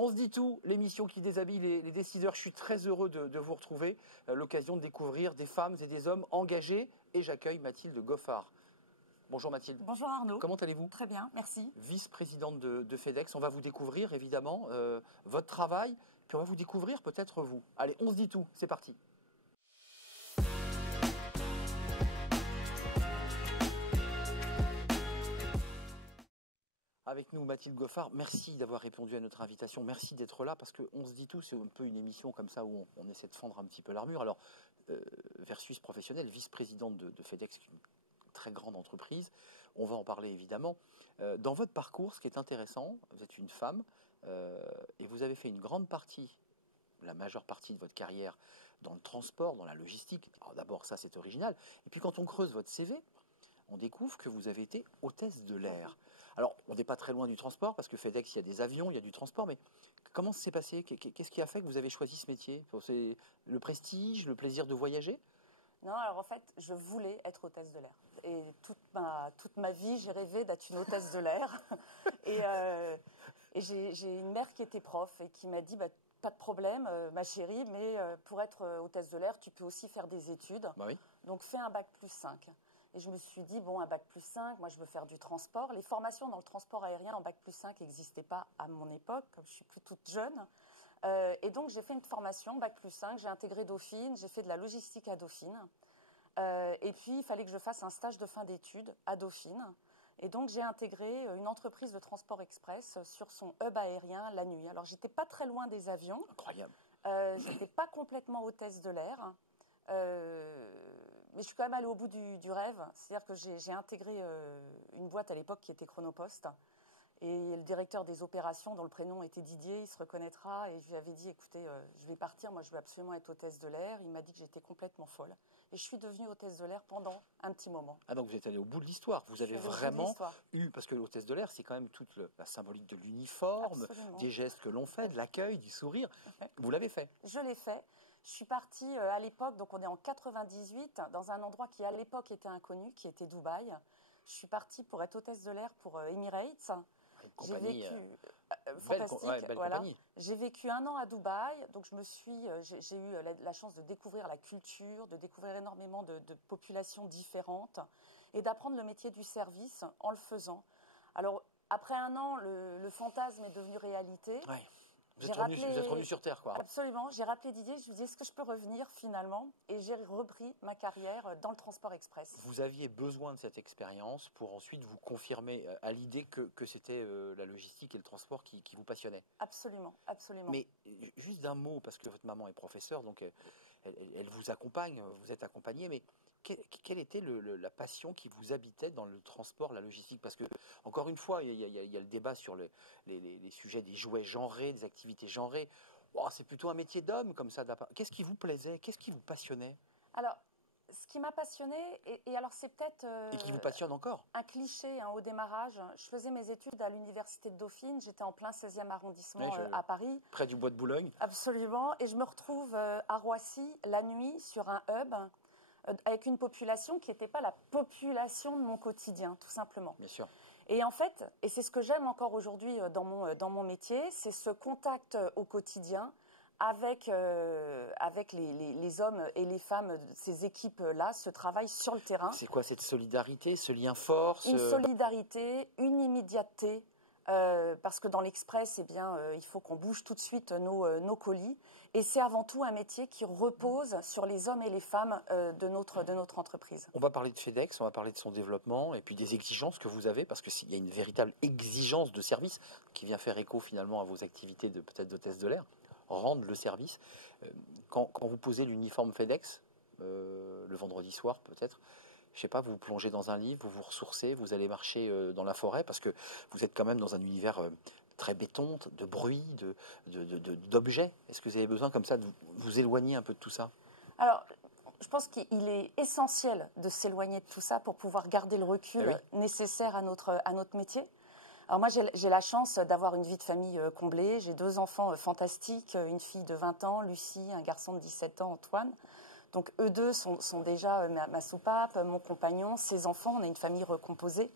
On se dit tout, l'émission qui déshabille les décideurs. Je suis très heureux de vous retrouver. L'occasion de découvrir des femmes et des hommes engagés. Et j'accueille Mathilde Goffard. Bonjour Mathilde. Bonjour Arnaud. Comment allez-vous? Très bien, merci. Vice-présidente de FedEx. On va vous découvrir évidemment votre travail. Puis on va vous découvrir peut-être vous. Allez, on se dit tout. C'est parti. Avec nous Mathilde Goffard, merci d'avoir répondu à notre invitation, merci d'être là parce qu'on se dit tout, c'est un peu une émission comme ça où on essaie de fendre un petit peu l'armure. Alors, versus professionnelle, vice-présidente de FedEx, une très grande entreprise, on va en parler évidemment. Dans votre parcours, ce qui est intéressant, vous êtes une femme et vous avez fait une grande partie, la majeure partie de votre carrière dans le transport, dans la logistique. Alors d'abord ça c'est original, et puis quand on creuse votre CV, on découvre que vous avez été hôtesse de l'air. Alors, on n'est pas très loin du transport, parce que FedEx, il y a des avions, il y a du transport, mais comment ça s'est passé? Qu'est-ce qui a fait que vous avez choisi ce métier? C'est le prestige, le plaisir de voyager? Non, alors en fait, je voulais être hôtesse de l'air. Et toute ma vie, j'ai rêvé d'être une hôtesse de l'air. Et j'ai une mère qui était prof et qui m'a dit, bah, pas de problème, ma chérie, mais pour être hôtesse de l'air, tu peux aussi faire des études. Bah oui. Donc, fais un bac+5. Et je me suis dit, bon, un bac+5, moi je veux faire du transport. Les formations dans le transport aérien en bac+5 n'existaient pas à mon époque, comme je suis plus toute jeune. Et donc j'ai fait une formation bac+5, j'ai intégré Dauphine, j'ai fait de la logistique à Dauphine. Et puis il fallait que je fasse un stage de fin d'études à Dauphine. Et donc j'ai intégré une entreprise de transport express sur son hub aérien la nuit. Alors j'étais pas très loin des avions. Incroyable. J'étais pas complètement hôtesse de l'air. Mais je suis quand même allée au bout du rêve. C'est-à-dire que j'ai intégré une boîte à l'époque qui était Chronopost. Et le directeur des opérations, dont le prénom était Didier, il se reconnaîtra. Et je lui avais dit, écoutez, je vais partir, moi je veux absolument être hôtesse de l'air. Il m'a dit que j'étais complètement folle. Et je suis devenue hôtesse de l'air pendant un petit moment. Ah donc vous êtes allé au bout de l'histoire. Vous avez vraiment eu, parce que l'hôtesse de l'air, c'est quand même toute la symbolique de l'uniforme, des gestes que l'on fait, de l'accueil, du sourire. Vous l'avez fait? Je l'ai fait. Je suis partie à l'époque, donc on est en 98, dans un endroit qui à l'époque était inconnu, qui était Dubaï. Je suis partie pour être hôtesse de l'air pour Emirates. J'ai vécu fantastique. Voilà. J'ai vécu 1 an à Dubaï, donc j'ai eu la chance de découvrir la culture, de découvrir énormément de populations différentes et d'apprendre le métier du service en le faisant. Alors après 1 an, le fantasme est devenu réalité. Ouais. Vous êtes revenu sur Terre, quoi. Absolument. J'ai rappelé Didier, je lui ai dit, est-ce que je peux revenir finalement? Et j'ai repris ma carrière dans le transport express. Vous aviez besoin de cette expérience pour ensuite vous confirmer à l'idée que c'était la logistique et le transport qui vous passionnaient? Absolument, absolument. Mais juste d'un mot, parce que votre maman est professeure, donc elle vous accompagne, vous êtes accompagné, mais quelle était la passion qui vous habitait dans le transport, la logistique? Parce que, encore une fois, il y a le débat sur les sujets des jouets genrés, des activités genrées. Oh, c'est plutôt un métier d'homme comme ça. Qu'est-ce qui vous plaisait? Qu'est-ce qui vous passionnait? Alors, ce qui m'a passionnée, et alors c'est peut-être et qui vous passionne encore, un cliché au démarrage. Je faisais mes études à l'université de Dauphine, j'étais en plein 16e arrondissement à Paris. Près du bois de Boulogne. Absolument, et je me retrouve à Roissy la nuit sur un hub avec une population qui n'était pas la population de mon quotidien, tout simplement. Bien sûr. Et en fait, et c'est ce que j'aime encore aujourd'hui dans mon métier, c'est ce contact au quotidien avec les hommes et les femmes de ces équipes-là, ce travail sur le terrain. C'est quoi cette solidarité, ce lien fort? Une solidarité, une immédiateté, parce que dans l'Express, il faut qu'on bouge tout de suite nos colis. Et c'est avant tout un métier qui repose sur les hommes et les femmes de notre entreprise. On va parler de FedEx, on va parler de son développement et puis des exigences que vous avez, parce qu'il y a une véritable exigence de service qui vient faire écho finalement à vos activités peut-être d'hôtesse de l'air. Rendre le service. Quand vous posez l'uniforme FedEx, le vendredi soir peut-être, je sais pas, vous vous plongez dans un livre, vous vous ressourcez, vous allez marcher dans la forêt, parce que vous êtes quand même dans un univers très béton, de bruit, d'objets. Est-ce que vous avez besoin comme ça de vous éloigner un peu de tout ça? Alors, je pense qu'il est essentiel de s'éloigner de tout ça pour pouvoir garder le recul nécessaire à notre métier. Alors moi, j'ai la chance d'avoir une vie de famille comblée. J'ai 2 enfants fantastiques, une fille de 20 ans, Lucie, un garçon de 17 ans, Antoine. Donc eux deux sont déjà ma soupape, mon compagnon, ses enfants. On a une famille recomposée.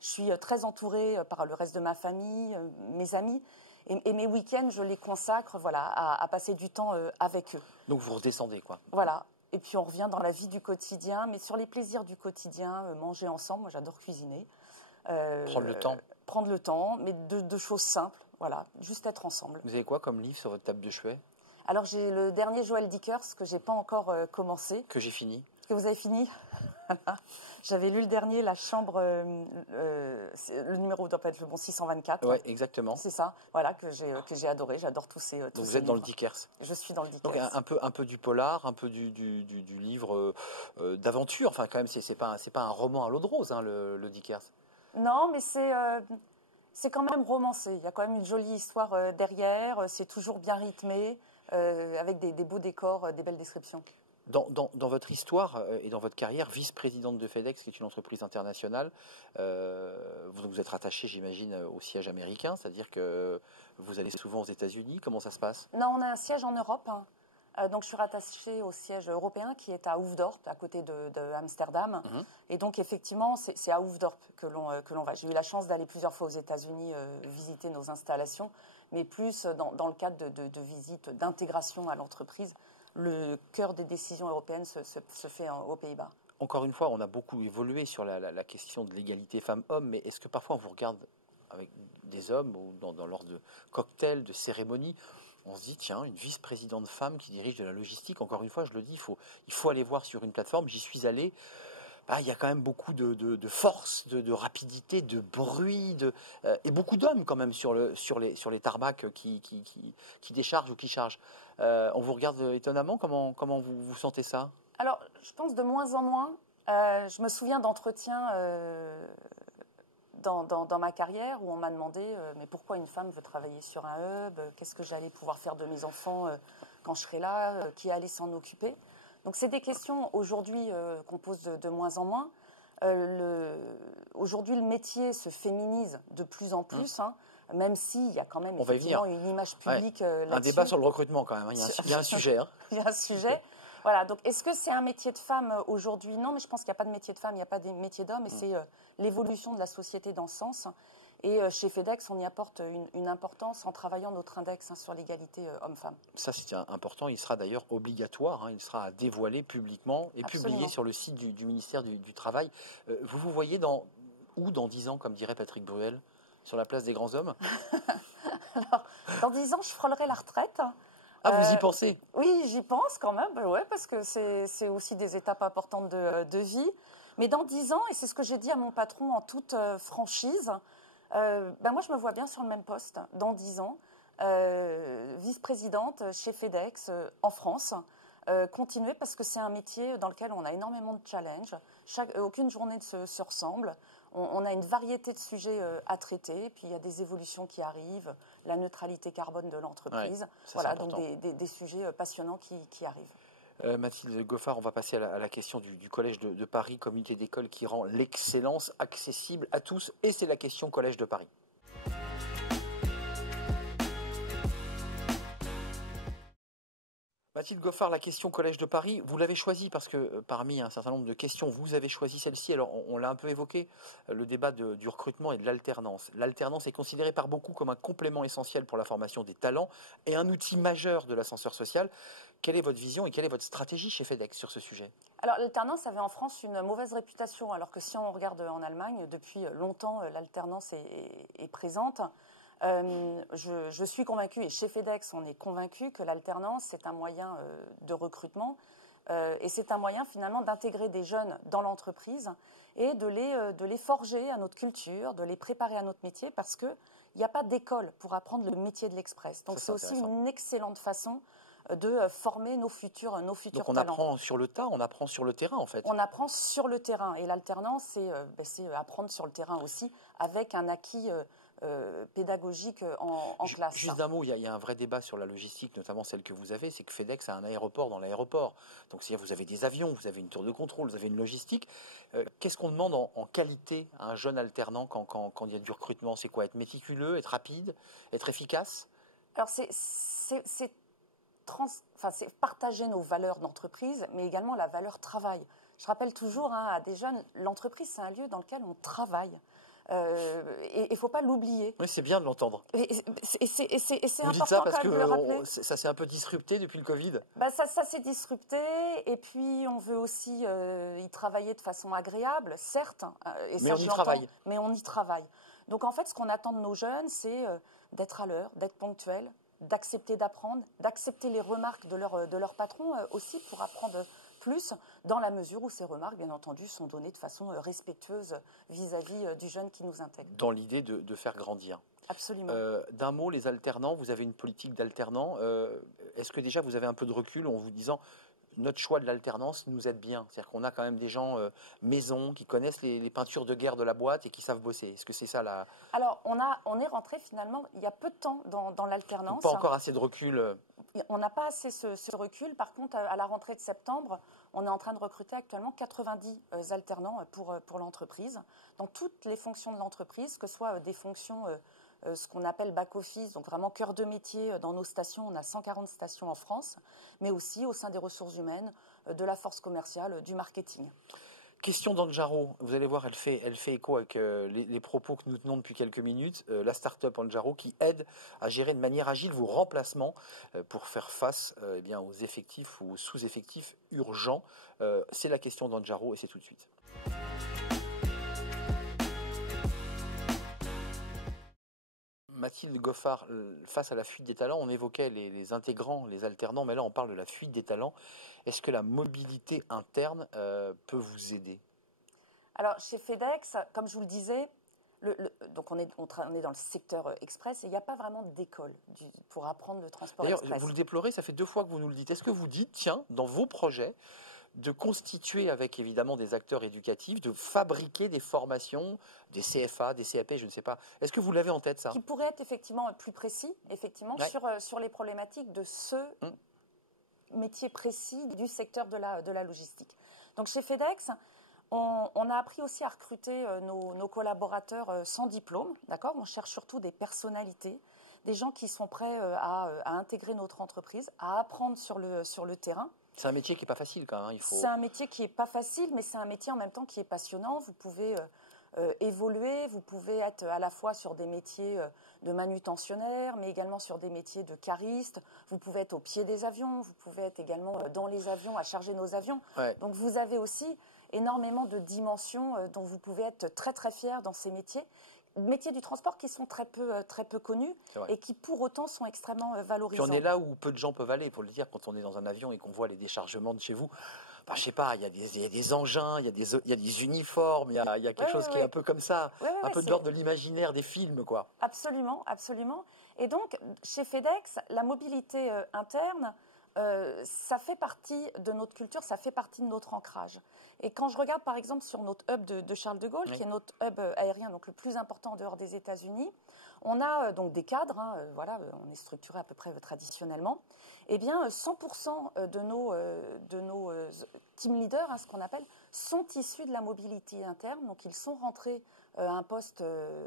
Je suis très entourée par le reste de ma famille, mes amis. Et mes week-ends, je les consacre voilà, à passer du temps avec eux. Donc vous redescendez, quoi. Voilà. Et puis on revient dans la vie du quotidien, mais sur les plaisirs du quotidien, manger ensemble. Moi, j'adore cuisiner. Prendre le temps. Prendre le temps, mais de choses simples. Voilà, juste être ensemble. Vous avez quoi comme livre sur votre table de chevet? Alors, j'ai le dernier Joël Dickers que je n'ai pas encore commencé. Que j'ai fini. Que vous avez fini. J'avais lu le dernier, La Chambre, le numéro doit pas être le bon, 624. Oui, exactement. C'est ça, voilà, que j'ai adoré. J'adore tous ces Donc tous vous ces êtes dans le livres. Dickers. Je suis dans le Dickers. Donc un peu du polar, un peu du livre d'aventure. Enfin, quand même, c'est pas un roman à l'eau de rose, hein, le Dickers. Non, mais c'est quand même romancé. Il y a quand même une jolie histoire derrière. C'est toujours bien rythmé, avec des beaux décors, des belles descriptions. Dans votre histoire et dans votre carrière, vice-présidente de FedEx, qui est une entreprise internationale, vous êtes rattaché, j'imagine, au siège américain, c'est-à-dire que vous allez souvent aux États-Unis. Comment ça se passe? Non, on a un siège en Europe. Hein. Donc, je suis rattachée au siège européen qui est à Hoofddorp, à côté de Amsterdam. Et donc, effectivement, c'est à Hoofddorp que l'on va. J'ai eu la chance d'aller plusieurs fois aux États-Unis visiter nos installations, mais plus dans le cadre de visites d'intégration à l'entreprise. Le cœur des décisions européennes se fait aux Pays-Bas. Encore une fois, on a beaucoup évolué sur la question de l'égalité femmes-hommes, mais est-ce que parfois on vous regarde avec des hommes ou lors de cocktails, de cérémonies, on se dit, tiens, une vice-présidente femme qui dirige de la logistique, encore une fois, je le dis, il faut aller voir sur une plateforme, j'y suis allé, il y a quand même beaucoup de force, de rapidité, de bruit, et beaucoup d'hommes quand même sur les tarmacs qui déchargent ou qui chargent. On vous regarde étonnamment, comment vous sentez ça? Alors, je pense de moins en moins. Je me souviens d'entretiens dans ma carrière où on m'a demandé mais pourquoi une femme veut travailler sur un hub, qu'est-ce que j'allais pouvoir faire de mes enfants quand je serai là, qui allait s'en occuper. Donc c'est des questions aujourd'hui qu'on pose de moins en moins. Aujourd'hui, le métier se féminise de plus en plus, hein, même s'il y a quand même effectivement une image publique là-dessus. Un débat sur le recrutement quand même, hein. Il y a un sujet. Hein. Il y a un sujet. Voilà, donc est-ce que c'est un métier de femme aujourd'hui? Non, mais je pense qu'il n'y a pas de métier de femme, il n'y a pas de métier d'homme, et c'est l'évolution de la société dans ce sens. Et chez FedEx, on y apporte une importance en travaillant notre index sur l'égalité homme-femme. Ça, c'est important. Il sera d'ailleurs obligatoire. Hein. Il sera à dévoiler publiquement et publié sur le site du ministère du Travail. Vous vous voyez dans 10 ans, comme dirait Patrick Bruel, sur la place des grands hommes? Alors, dans 10 ans, je frôlerai la retraite. Ah, vous y pensez? Oui, j'y pense quand même, ouais, parce que c'est aussi des étapes importantes de vie. Mais dans 10 ans, et c'est ce que j'ai dit à mon patron en toute franchise, moi je me vois bien sur le même poste dans 10 ans, vice-présidente chez FedEx en France. Continuer parce que c'est un métier dans lequel on a énormément de challenges. Aucune journée ne se ressemble. On a une variété de sujets à traiter. Puis il y a des évolutions qui arrivent, la neutralité carbone de l'entreprise. Voilà, donc des sujets passionnants qui arrivent. Mathilde Goffard, on va passer à la question du Collège de Paris, communauté d'école qui rend l'excellence accessible à tous. Et c'est la question Collège de Paris. Mathilde Goffard, la question Collège de Paris, vous l'avez choisie parce que parmi un certain nombre de questions, vous avez choisi celle-ci. Alors, on l'a un peu évoqué, le débat du recrutement et de l'alternance. L'alternance est considérée par beaucoup comme un complément essentiel pour la formation des talents et un outil majeur de l'ascenseur social. Quelle est votre vision et quelle est votre stratégie chez FedEx sur ce sujet? Alors, l'alternance avait en France une mauvaise réputation, alors que si on regarde en Allemagne, depuis longtemps, l'alternance est présente. Je suis convaincue, et chez FedEx, on est convaincu que l'alternance, c'est un moyen de recrutement et c'est un moyen finalement d'intégrer des jeunes dans l'entreprise et de les forger à notre culture, de les préparer à notre métier parce qu'il n'y a pas d'école pour apprendre le métier de l'Express. Donc c'est aussi une excellente façon de former nos futurs talents. Donc on apprend sur le tas, on apprend sur le terrain en fait. On apprend sur le terrain et l'alternance, c'est apprendre sur le terrain aussi avec un acquis pédagogique en classe. Juste d'un mot, il y a un vrai débat sur la logistique, notamment celle que vous avez, c'est que FedEx a un aéroport dans l'aéroport. Donc c'est-à-dire vous avez des avions, vous avez une tour de contrôle, vous avez une logistique. Qu'est-ce qu'on demande en qualité à un jeune alternant quand il y a du recrutement? C'est quoi? Être méticuleux, être rapide, être efficace? Alors c'est partager nos valeurs d'entreprise, mais également la valeur travail. Je rappelle toujours à des jeunes, l'entreprise, c'est un lieu dans lequel on travaille. Et il ne faut pas l'oublier. Oui, c'est bien de l'entendre. Et c'est Vous important dites ça parce quand même de le rappeler. que ça s'est un peu disrupté depuis le Covid. Ça s'est disrupté, et puis on veut aussi y travailler de façon agréable, certes, et Mais ça on y je l'entends, travaille. mais on y travaille. Donc en fait, ce qu'on attend de nos jeunes, c'est d'être à l'heure, d'être ponctuel, d'accepter d'apprendre, d'accepter les remarques de leur patron aussi pour apprendre plus, dans la mesure où ces remarques, bien entendu, sont données de façon respectueuse vis-à-vis du jeune qui nous intègre. Dans l'idée de faire grandir. Absolument. D'un mot, les alternants, vous avez une politique d'alternants. Est-ce que déjà vous avez un peu de recul en vous disant notre choix de l'alternance nous aide bien? C'est-à-dire qu'on a quand même des gens maison qui connaissent les peintures de guerre de la boîte et qui savent bosser. Est-ce que c'est ça la... Alors, on est rentré finalement il y a peu de temps dans l'alternance. Pas encore assez de recul. On n'a pas assez ce recul. Par contre, à la rentrée de septembre, on est en train de recruter actuellement 90 alternants pour l'entreprise, dans toutes les fonctions de l'entreprise, que ce soit des fonctions, ce qu'on appelle back-office, donc vraiment cœur de métier dans nos stations. On a 140 stations en France, mais aussi au sein des ressources humaines, de la force commerciale, du marketing. Question d'Anjaro, vous allez voir, elle fait écho avec les propos que nous tenons depuis quelques minutes. La start-up Anjaro qui aide à gérer de manière agile vos remplacements pour faire face aux effectifs ou aux sous-effectifs urgents. C'est la question d'Anjaro et c'est tout de suite. Mathilde Goffard, face à la fuite des talents, on évoquait les intégrants, les alternants, mais là on parle de la fuite des talents. Est-ce que la mobilité interne peut vous aider? Alors, chez FedEx, comme je vous le disais, donc on est dans le secteur express et il n'y a pas vraiment d'école pour apprendre le transport express. D'ailleurs, vous le déplorez, ça fait 2 fois que vous nous le dites. Est-ce que vous dites, tiens, dans vos projets, de constituer avec évidemment des acteurs éducatifs, de fabriquer des formations, des CFA, des CAP, je ne sais pas. Est-ce que vous l'avez en tête ça? Qui pourrait être effectivement plus précis, effectivement, ouais. sur les problématiques de ce métier précis du secteur de la logistique. Donc chez FedEx, on a appris aussi à recruter nos collaborateurs sans diplôme, d'accord? On cherche surtout des personnalités, des gens qui sont prêts à intégrer notre entreprise, à apprendre sur le terrain. C'est un métier qui n'est pas facile quand même. C'est un métier qui n'est pas facile, mais c'est un métier en même temps qui est passionnant. Vous pouvez évoluer, vous pouvez être à la fois sur des métiers de manutentionnaire, mais également sur des métiers de cariste. Vous pouvez être au pied des avions, vous pouvez être également dans les avions à charger nos avions. Ouais. Donc vous avez aussi énormément de dimensions dont vous pouvez être très très fiers dans ces métiers du transport qui sont très peu connus et qui pour autant sont extrêmement valorisants. Puis on est là où peu de gens peuvent aller, pour le dire, quand on est dans un avion et qu'on voit les déchargements de chez vous. Je sais pas, il y a des engins, il y a des uniformes, il y a quelque chose qui est un peu comme ça, un peu de l'ordre de l'imaginaire des films, quoi. Absolument, absolument. Et donc, chez FedEx, la mobilité interne, ça fait partie de notre culture, ça fait partie de notre ancrage. Et quand je regarde par exemple sur notre hub de Charles de Gaulle, qui est notre hub aérien, donc le plus important en dehors des États-Unis, on a donc des cadres, voilà, on est structuré à peu près traditionnellement. Eh bien, 100% de nos team leaders, ce qu'on appelle, sont issus de la mobilité interne. Donc, ils sont rentrés à un poste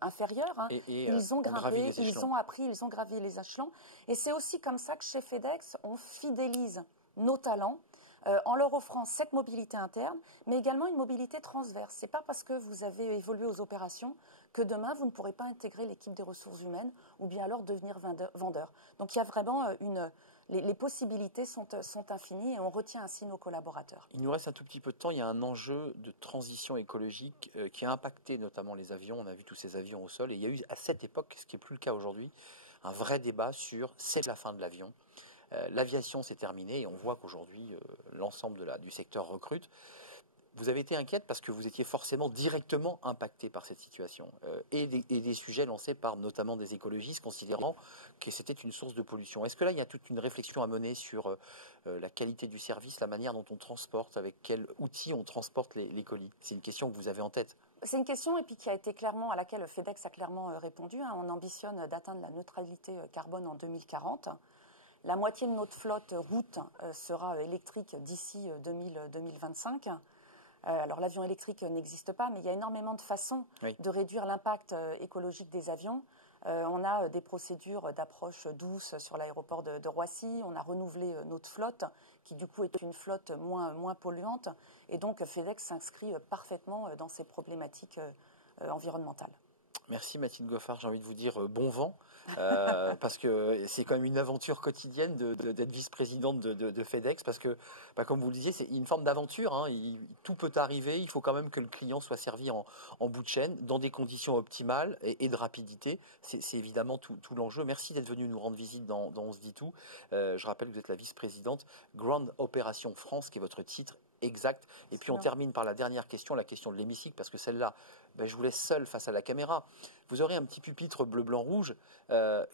inférieur. Ils ont grimpé, ils ont appris, ils ont gravi les échelons. Et c'est aussi comme ça que chez FedEx, on fidélise nos talents en leur offrant cette mobilité interne, mais également une mobilité transverse. Ce n'est pas parce que vous avez évolué aux opérations que demain, vous ne pourrez pas intégrer l'équipe des ressources humaines ou bien alors devenir vendeur. Donc, il y a vraiment les possibilités sont infinies et on retient ainsi nos collaborateurs. Il nous reste un tout petit peu de temps. Il y a un enjeu de transition écologique qui a impacté notamment les avions. On a vu tous ces avions au sol. Et il y a eu à cette époque, ce qui n'est plus le cas aujourd'hui, un vrai débat sur c'est la fin de l'avion. L'aviation s'est terminée et on voit qu'aujourd'hui, l'ensemble du secteur recrute. Vous avez été inquiète parce que vous étiez forcément directement impacté par cette situation et des sujets lancés par notamment des écologistes considérant que c'était une source de pollution. Est-ce que là, il y a toute une réflexion à mener sur la qualité du service, la manière dont on transporte, avec quels outils on transporte les colis? C'est une question que vous avez en tête. C'est une question et puis à laquelle FedEx a clairement répondu. On ambitionne d'atteindre la neutralité carbone en 2040. La moitié de notre flotte route sera électrique d'ici 2025. Alors l'avion électrique n'existe pas, mais il y a énormément de façons de réduire l'impact écologique des avions. On a des procédures d'approche douce sur l'aéroport de Roissy. On a renouvelé notre flotte, qui du coup est une flotte moins polluante. Et donc FedEx s'inscrit parfaitement dans ces problématiques environnementale. Merci Mathilde Goffard, j'ai envie de vous dire bon vent, parce que c'est quand même une aventure quotidienne d'être vice-présidente de FedEx, parce que, comme vous le disiez, c'est une forme d'aventure, hein, tout peut arriver, il faut quand même que le client soit servi en bout de chaîne, dans des conditions optimales et de rapidité, c'est évidemment tout l'enjeu. Merci d'être venu nous rendre visite dans On se dit tout. Je rappelle que vous êtes la vice-présidente Grande Opération France, qui est votre titre exact. Et puis on termine par la dernière question, la question de l'hémicycle, parce que celle-là, je vous laisse seul face à la caméra. Vous aurez un petit pupitre bleu, blanc, rouge.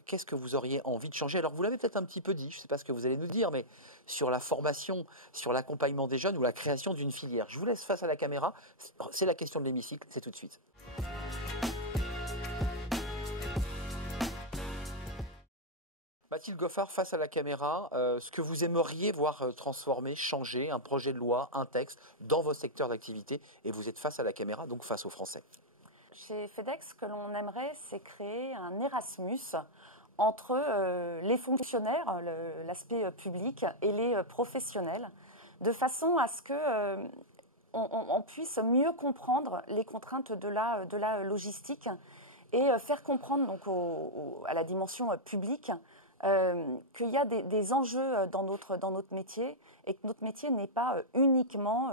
Qu'est-ce que vous auriez envie de changer? Alors vous l'avez peut-être un petit peu dit, je ne sais pas ce que vous allez nous dire, mais sur la formation, sur l'accompagnement des jeunes ou la création d'une filière. Je vous laisse face à la caméra. C'est la question de l'hémicycle, c'est tout de suite. Mathilde Goffard, face à la caméra, ce que vous aimeriez voir transformer, changer, un projet de loi, un texte dans vos secteurs d'activité, et vous êtes face à la caméra, donc face aux Français. Chez FedEx, ce que l'on aimerait, c'est créer un Erasmus entre les fonctionnaires, l'aspect public, et les professionnels, de façon à ce que on puisse mieux comprendre les contraintes de la logistique et faire comprendre donc, à la dimension publique qu'il y a des enjeux dans notre métier et que notre métier n'est pas uniquement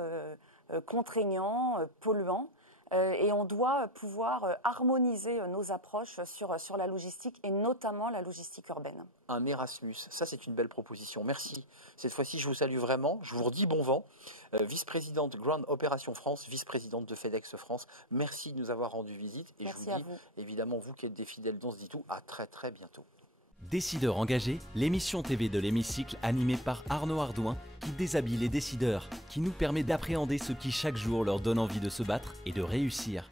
contraignant, polluant. Et on doit pouvoir harmoniser nos approches sur la logistique et notamment la logistique urbaine. Un Erasmus, ça c'est une belle proposition. Merci. Cette fois-ci, je vous salue vraiment. Je vous redis bon vent. Vice-présidente Grande Opération France, vice-présidente de FedEx France. Merci de nous avoir rendu visite. Et merci je vous dis, évidemment, vous qui êtes des fidèles d'On se dit tout, à très très bientôt. Décideurs engagés, l'émission TV de l'hémicycle animée par Arnaud Ardouin qui déshabille les décideurs, qui nous permet d'appréhender ce qui chaque jour leur donne envie de se battre et de réussir.